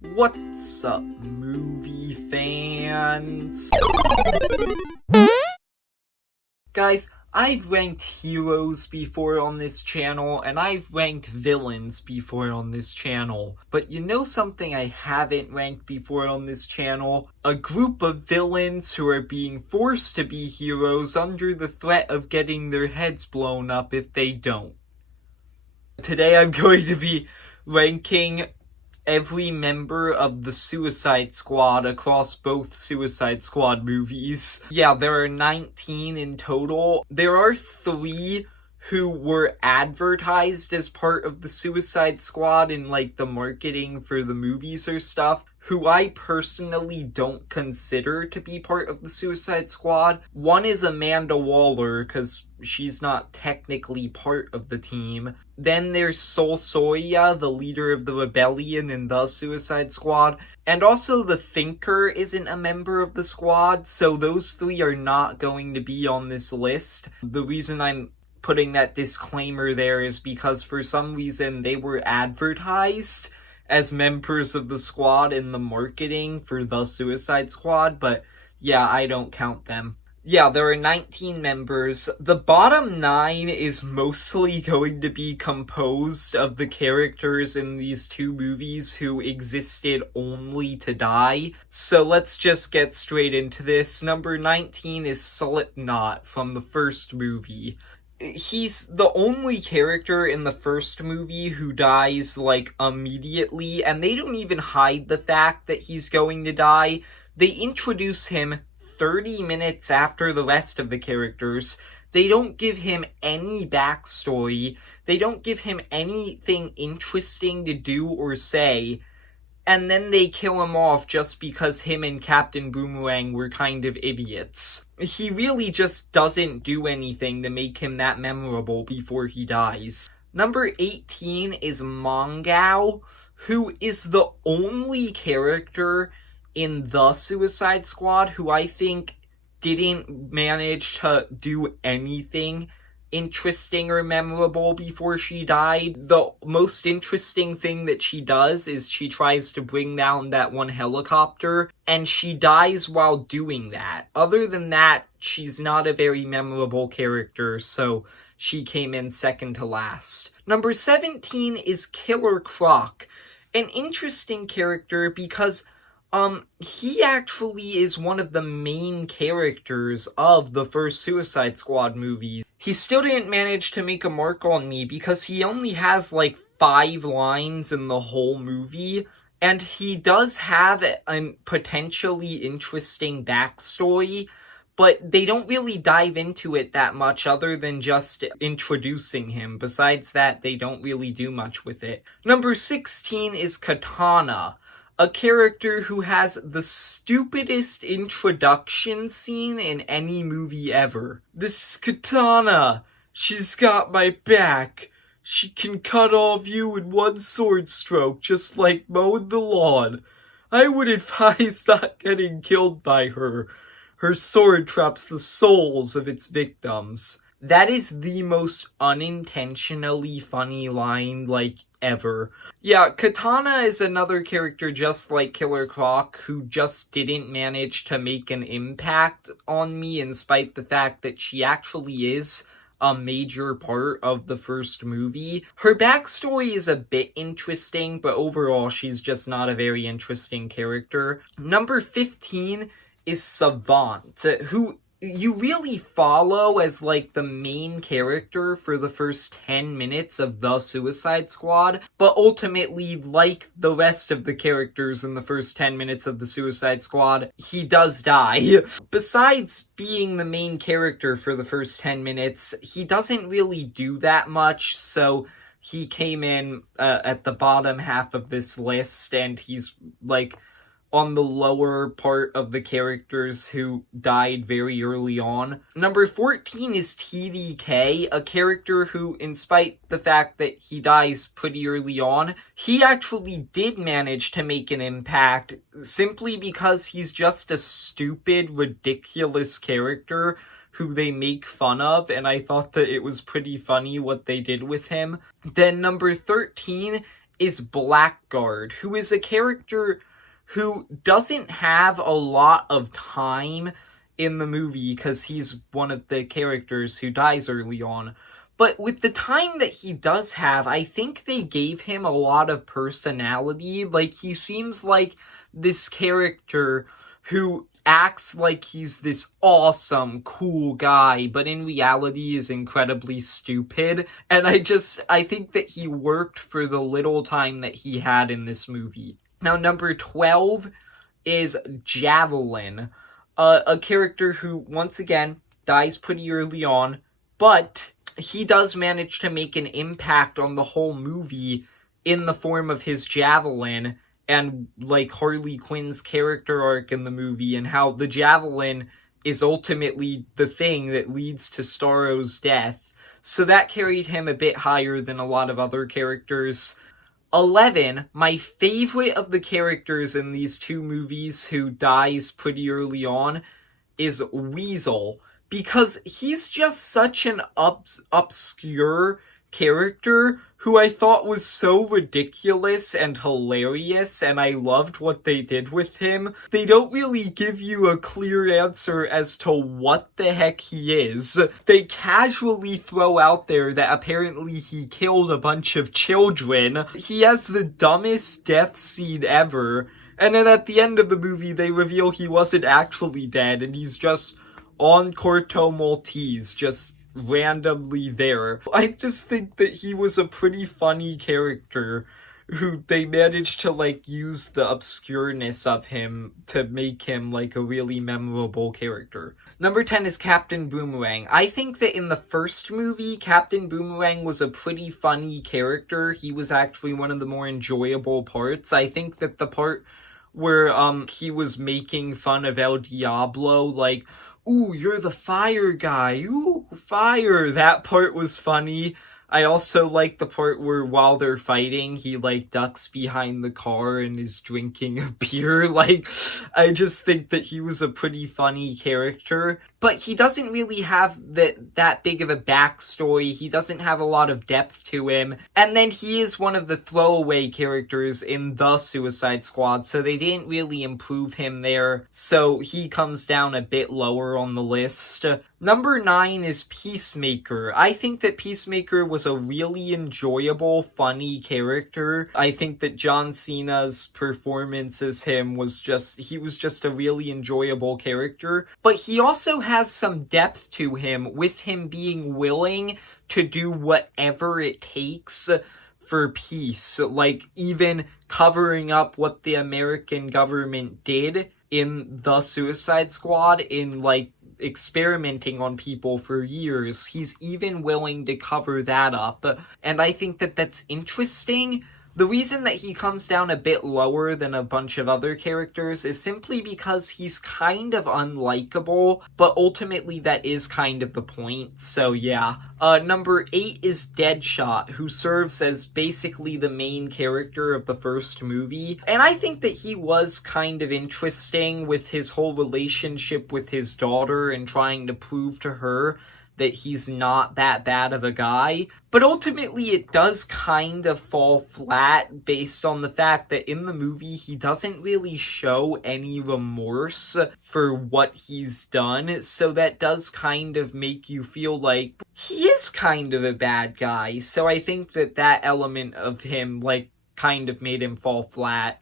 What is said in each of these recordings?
What's up, movie fans? Guys, I've ranked heroes before on this channel, and I've ranked villains before on this channel. But you know something I haven't ranked before on this channel? A group of villains who are being forced to be heroes under the threat of getting their heads blown up if they don't. Today I'm going to be ranking every member of the Suicide Squad across both Suicide Squad movies. Yeah, there are 19 in total. There are 3 who were advertised as part of the Suicide Squad in, like, the marketing for the movies or stuff, who I personally don't consider to be part of the Suicide Squad. One is Amanda Waller, because she's not technically part of the team. Then there's Sol Soya, the leader of the rebellion in the Suicide Squad. And also the Thinker isn't a member of the squad, so those 3 are not going to be on this list. The reason I'm putting that disclaimer there is because for some reason they were advertised as members of the squad in the marketing for the Suicide Squad, but yeah, I don't count them. Yeah, there are 19 members. The bottom 9 is mostly going to be composed of the characters in these 2 movies who existed only to die. So let's just get straight into this. Number 19 is Slipknot from the first movie. He's the only character in the first movie who dies, like, immediately, and they don't even hide the fact that he's going to die. They introduce him 30 minutes after the rest of the characters. They don't give him any backstory. They don't give him anything interesting to do or say. And then they kill him off just because him and Captain Boomerang were kind of idiots. He really just doesn't do anything to make him that memorable before he dies. Number 18 is Mongao, who is the only character in the Suicide Squad who I think didn't manage to do anything interesting or memorable before she died. The most interesting thing that she does is she tries to bring down that one helicopter, and she dies while doing that. Other than that, she's not a very memorable character, so she came in second to last. Number 17 is Killer Croc, an interesting character because he actually is one of the main characters of the first Suicide Squad movie. He still didn't manage to make a mark on me because he only has like 5 lines in the whole movie, and he does have a potentially interesting backstory, but they don't really dive into it that much other than just introducing him. Besides that, they don't really do much with it. Number 16 is Katana, a character who has the stupidest introduction scene in any movie ever. This Katana, she's got my back. She can cut off you in one sword stroke, just like mowing the lawn. I would advise not getting killed by her. Her sword traps the souls of its victims. That is the most unintentionally funny line, like, ever. Yeah, Katana is another character just like Killer Croc who just didn't manage to make an impact on me in spite the fact that she actually is a major part of the first movie. Her backstory is a bit interesting, but overall she's just not a very interesting character. Number 15 is Savant, who you really follow as, like, the main character for the first 10 minutes of the Suicide Squad, but ultimately, like the rest of the characters in the first 10 minutes of the Suicide Squad, he does die. Besides being the main character for the first 10 minutes, he doesn't really do that much, so he came in at the bottom half of this list, and he's, like, on the lower part of the characters who died very early on. Number 14 is T.D.K, a character who, in spite the fact that he dies pretty early on, he actually did manage to make an impact simply because he's just a stupid, ridiculous character who they make fun of, and I thought that it was pretty funny what they did with him. Then number 13 is Blackguard, who is a character who doesn't have a lot of time in the movie because he's one of the characters who dies early on. But with the time that he does have, I think they gave him a lot of personality. Like, he seems like this character who acts like he's this awesome, cool guy, but in reality is incredibly stupid. And I think that he worked for the little time that he had in this movie. Now, number 12 is Javelin, a character who, once again, dies pretty early on, but he does manage to make an impact on the whole movie in the form of his javelin and, like, Harley Quinn's character arc in the movie, and how the javelin is ultimately the thing that leads to Starro's death. So that carried him a bit higher than a lot of other characters. 11, my favorite of the characters in these two movies who dies pretty early on, is Weasel. Because he's just such an obscure character who I thought was so ridiculous and hilarious, and I loved what they did with him. They don't really give you a clear answer as to what the heck he is. They casually throw out there that apparently he killed a bunch of children. He has the dumbest death scene ever, and then at the end of the movie they reveal he wasn't actually dead, and he's just on Corto Maltese, just randomly there. I just think that he was a pretty funny character who they managed to, like, use the obscureness of him to make him, like, a really memorable character. Number 10 is Captain Boomerang. I think that in the first movie, Captain Boomerang was a pretty funny character. He was actually one of the more enjoyable parts. I think that the part where he was making fun of El Diablo, like, "Ooh, you're the fire guy. Ooh, fire." That part was funny. I also like the part where while they're fighting, he, like, ducks behind the car and is drinking a beer. Like, I just think that he was a pretty funny character. But he doesn't really have that big of a backstory. He doesn't have a lot of depth to him. And then he is one of the throwaway characters in the Suicide Squad, so they didn't really improve him there. So he comes down a bit lower on the list. Number 9 is Peacemaker. I think that Peacemaker was a really enjoyable, funny character. I think that John Cena's performance as him was just a really enjoyable character. But he also has some depth to him, with him being willing to do whatever it takes for peace. Like, even covering up what the American government did in the Suicide Squad, in, like, experimenting on people for years. He's even willing to cover that up. And I think that that's interesting. The reason that he comes down a bit lower than a bunch of other characters is simply because he's kind of unlikable, but ultimately that is kind of the point, so yeah. Number 8 is Deadshot, who serves as basically the main character of the first movie, and I think that he was kind of interesting with his whole relationship with his daughter and trying to prove to her that he's not that bad of a guy. But ultimately it does kind of fall flat based on the fact that in the movie he doesn't really show any remorse for what he's done, so that does kind of make you feel like he is kind of a bad guy. So I think that that element of him, like, kind of made him fall flat.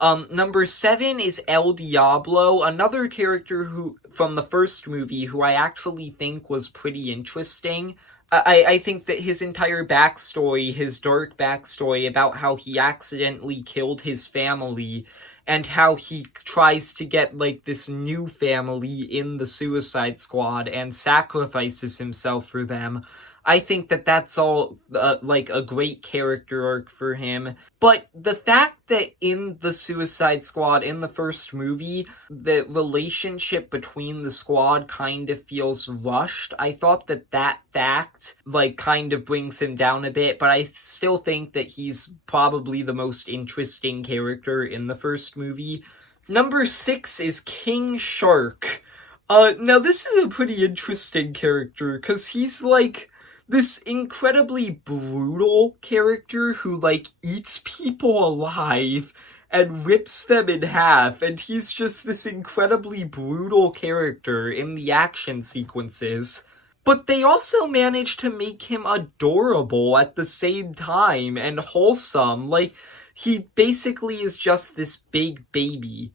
Number 7 is El Diablo, another character who, from the first movie, who I actually think was pretty interesting. I think that his entire backstory, his dark backstory about how he accidentally killed his family, and how he tries to get, like, this new family in the Suicide Squad and sacrifices himself for them. I think that that's all, like, a great character arc for him. But the fact that in the Suicide Squad, in the first movie, the relationship between the squad kind of feels rushed, I thought that that fact, like, kind of brings him down a bit, but I still think that he's probably the most interesting character in the first movie. Number 6 is King Shark. Now this is a pretty interesting character, because he's, like, this incredibly brutal character who, like, eats people alive and rips them in half, and he's just this incredibly brutal character in the action sequences. But they also managed to make him adorable at the same time and wholesome. Like, he basically is just this big baby.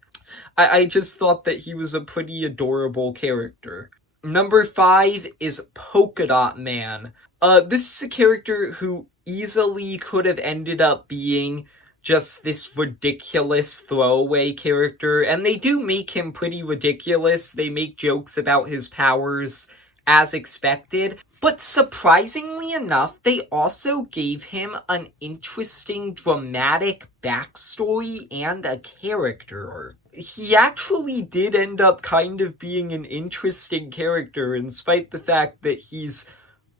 I just thought that he was a pretty adorable character. Number 5 is Polka-Dot Man. This is a character who easily could have ended up being just this ridiculous throwaway character, and they do make him pretty ridiculous. They make jokes about his powers as expected, but surprisingly enough, they also gave him an interesting dramatic backstory and a character arc. He actually did end up kind of being an interesting character, in spite the fact that he's,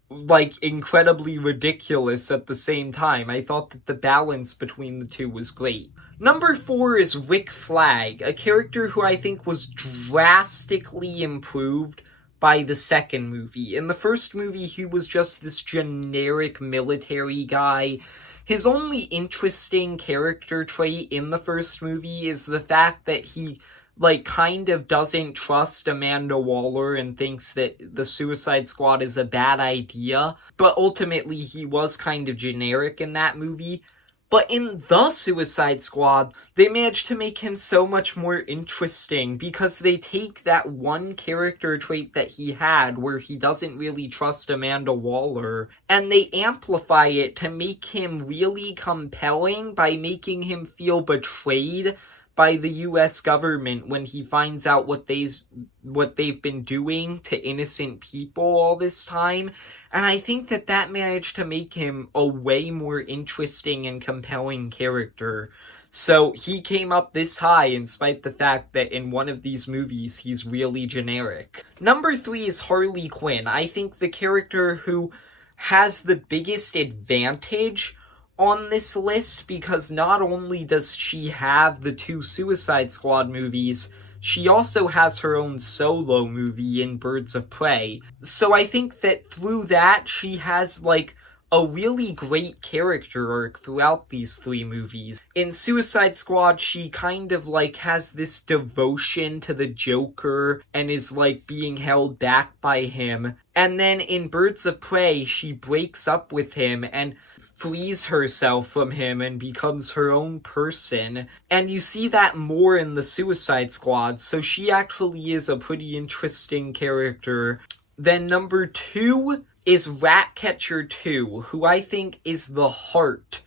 like, incredibly ridiculous at the same time. I thought that the balance between the two was great. Number 4 is Rick Flag, a character who I think was drastically improved by the second movie. In the first movie, he was just this generic military guy. His only interesting character trait in the first movie is the fact that he, like, kind of doesn't trust Amanda Waller and thinks that the Suicide Squad is a bad idea. But ultimately, he was kind of generic in that movie. But in the Suicide Squad, they managed to make him so much more interesting because they take that one character trait that he had where he doesn't really trust Amanda Waller and they amplify it to make him really compelling by making him feel betrayed by the US government when he finds out what they've been doing to innocent people all this time. And I think that managed to make him a way more interesting and compelling character. So he came up this high in spite the fact that in one of these movies he's really generic. Number 3 is Harley Quinn. I think the character who has the biggest advantage on this list, because not only does she have the 2 Suicide Squad movies, she also has her own solo movie in Birds of Prey. So I think that through that, she has, like, a really great character arc throughout these 3 movies. In Suicide Squad, she kind of, like, has this devotion to the Joker and is, like, being held back by him. And then in Birds of Prey, she breaks up with him and frees herself from him and becomes her own person. And you see that more in the Suicide Squad, so she actually is a pretty interesting character. Then number 2 is Ratcatcher 2, who I think is the heart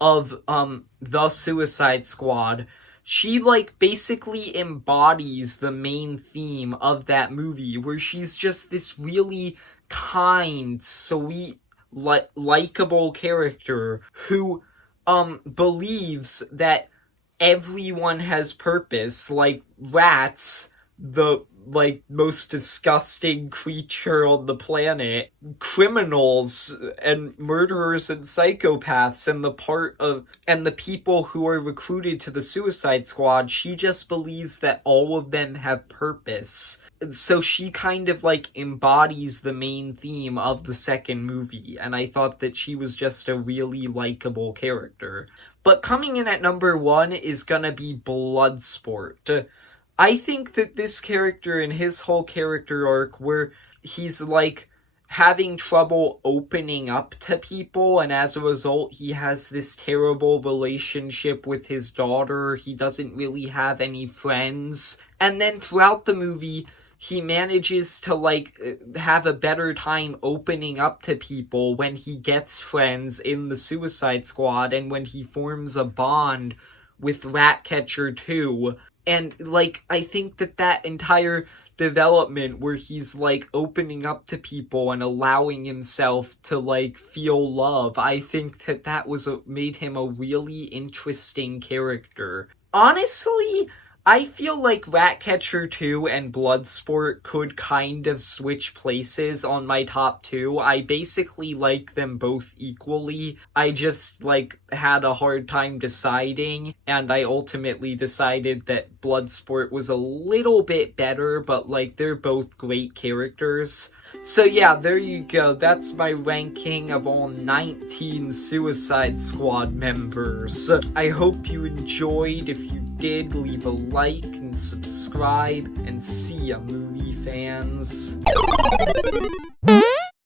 of the Suicide Squad. She, like, basically embodies the main theme of that movie, where she's just this really kind, sweet, likable character who believes that everyone has purpose, like rats, the, like, most disgusting creature on the planet, criminals and murderers and psychopaths, and the people who are recruited to the Suicide Squad. She just believes that all of them have purpose. So she kind of, like, embodies the main theme of the second movie, and I thought that she was just a really likable character. But coming in at number 1 is gonna be Bloodsport. I think that this character and his whole character arc, where he's, like, having trouble opening up to people, and as a result he has this terrible relationship with his daughter, he doesn't really have any friends, and then throughout the movie he manages to, like, have a better time opening up to people when he gets friends in the Suicide Squad and when he forms a bond with Ratcatcher 2. And, like, I think that entire development where he's, like, opening up to people and allowing himself to, like, feel love, I think that made him a really interesting character. Honestly, I feel like Ratcatcher 2 and Bloodsport could kind of switch places on my top 2. I basically like them both equally. I just, had a hard time deciding, and I ultimately decided that Bloodsport was a little bit better, but, they're both great characters. So yeah, there you go. That's my ranking of all 19 Suicide Squad members. I hope you enjoyed. If you did, leave a like and subscribe, and see ya, movie fans.